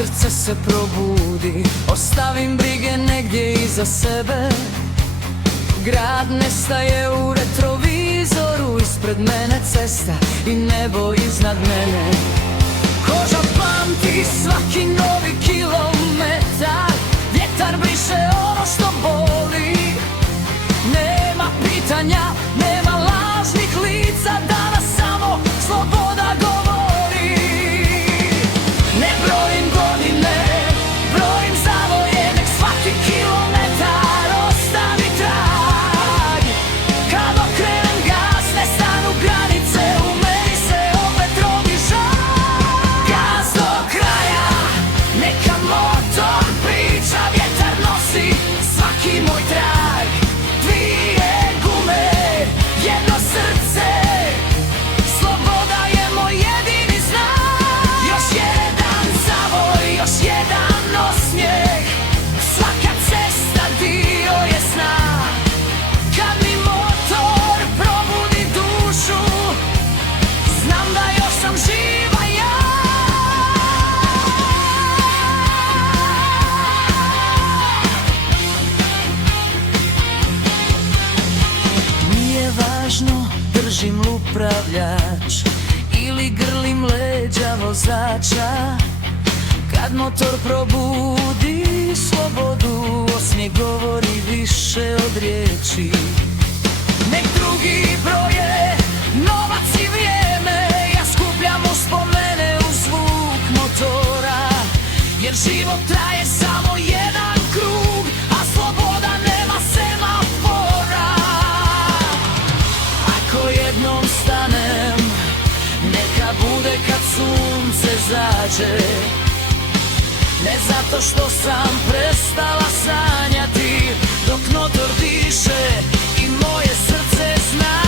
srce se probudi. Ostavim brige negdje iza sebe. Grad nestaje u retrovizoru, ispred mene cesta i nebo iznad mene. Koža pamti svaki novi kilometar, vjetar briše ono što boli. Nema pitanja, nema lažnih lica, danas samo sloboda govori. Ne brojim godine, brojim zavoje, nek svaki kilometar ostavi trag. Kad okrenem gas, nestanu granice, u meni se opet rodi žar. Gas do kraja, neka motor priča, vjetar nosi svaki moj trag. Dvije gume, jedno srce, sloboda je moj jedini znak. Još jedan zavoj, još jedan osmijeh, svaka cesta dio je sna. Kad mi motor probudi dušu, znam da još sam živa ja. Nije važno držim li upravljač ili grlim leđa vozača. Kad motor probudi slobodu, osmijeh govori više od riječi. Nek drugi broje novac i vrijeme, ja skupljam uspomene u zvuk motora. Jer život traje samo jedan krug, a sloboda nema semafora. Ako jednom stanem, neka bude kad sunce zađe. Ne zato što sam prestala sanjati, dok motor diše i moje srce zna.